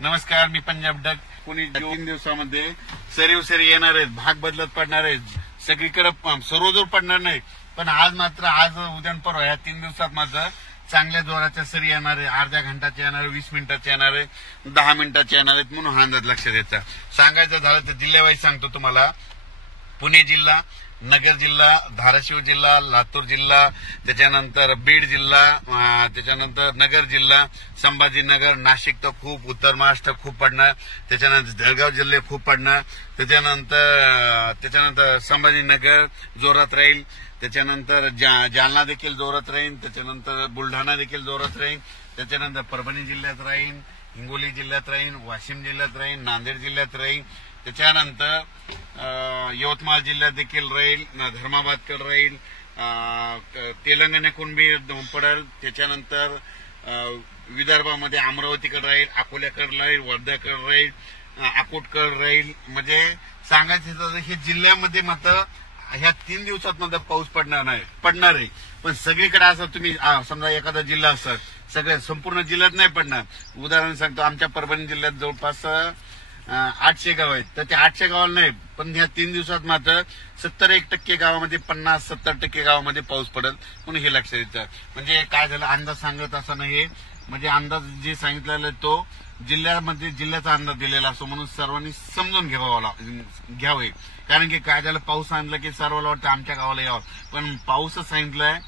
नमस्कार, मी पंजाब डक. पुणे 3 दिवसामध्ये सरीव सरी येणार आहेत, भाग बदलत पडणार आहेत, सगळीकडे सर्वजोर पडणार नाही. पण आज उद्या परवा या 3 दिवसात माझं चांगल्या जोराच्या सरी येणार आहे. अर्ध्या घंटाचे येणार आहे, 20 मिनिटाचे येणार आहे, 10 मिनिटाचे येणार आहेत. म्हणून हा अंदाज लक्षात द्यायचा. सांगायचं झालं तर जिल्ह्यावाईज सांगतो तुम्हाला. पुणे जिल्हा, नगर जिल्हा, धाराशिव जिल्हा, लातूर जिल्हा, त्याच्यानंतर बीड जिल्हा, त्याच्यानंतर नगर जिल्हा, संभाजीनगर, नाशिक तर खूप, उत्तर महाराष्ट्र खूप पडणार, त्याच्यानंतर जळगाव जिल्हे खूप पडणार, त्याच्यानंतर संभाजीनगर जोरात राहील, त्याच्यानंतर जालना देखील जोरात राहील, त्याच्यानंतर बुलढाणा देखील जोरात राहील, त्याच्यानंतर परभणी जिल्ह्यात राहील, हिंगोली जिल्ह्यात राहील, वाशिम जिल्ह्यात राहील, नांदेड जिल्ह्यात राहील, त्याच्यानंतर यवतमाळ जिल्ह्यात देखील राहील, धर्माबादकडे राहील, तेलंगणाकडून बी पडेल, त्याच्यानंतर विदर्भामध्ये अमरावतीकडे राहील, अकोल्याकडे राहील, वर्ध्याकडे राहील, अकोटकडे राहील. म्हणजे सांगायचं तर हे जिल्ह्यामध्ये मात्र ह्या 3 दिवसात मात्र पाऊस पडणार आहे. पण सगळीकडे असं तुम्ही समजा एखादा जिल्हा असत सगळ्या संपूर्ण जिल्ह्यात नाही पडणार. उदाहरण सांगतो, आमच्या परभणी जिल्ह्यात जवळपास 800 गाव आहेत, तर त्या 800 गावाला नाही, पण ह्या 3 दिवसात मात्र 70% गावामध्ये, 50-70% गावामध्ये पाऊस पडेल. म्हणून हे लक्षात येतं. म्हणजे काय झालं, अंदाज सांगत असं नाही, म्हणजे अंदाज जे सांगितलेला तो जिल्ह्यामध्ये जिल्ह्याचा अंदाज दिलेला असतो. म्हणून सर्वांनी समजून घ्यावे. कारण की काय झालं, पाऊस सांगितलं की सर्वांना वाटतं आमच्या गावाला यावं, पण पाऊसच सांगितलंय